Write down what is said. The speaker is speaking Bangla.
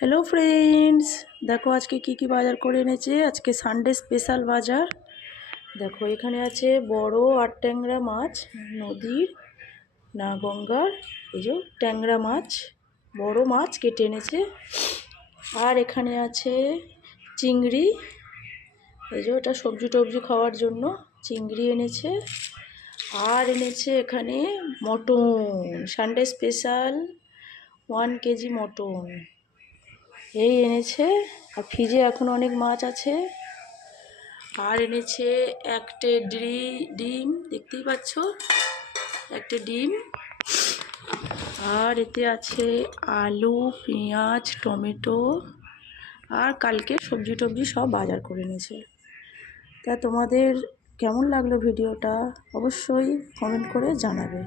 হ্যালো ফ্রেন্ডস, দেখো আজকে কি বাজার করে এনেছে। আজকে সানডে স্পেশাল বাজার। দেখো এখানে আছে বড় আর ট্যাংরা মাছ, নদীর না গঙ্গার। এই যে ট্যাংরা মাছ, বড় মাছ কেটে এনেছে। আর এখানে আছে চিংড়ি, এই যে ওটা সবজি টবজি খাওয়ার জন্য চিংড়ি এনেছে। আর এনেছে এখানে mutton, Sunday special 1 KG mutton এই এনেছে। আর ফ্রিজে এখন অনেক মাছ আছে। আর এনেছে একটা ডিম, দেখতেই পাচ্ছ একটা ডিম। আর এতে আছে আলু, পেঁয়াজ, টমেটো। আর কালকে সবজি টবজি সব বাজার করে এনেছে। তা তোমাদের কেমন লাগলো ভিডিওটা অবশ্যই কমেন্ট করে জানাবে।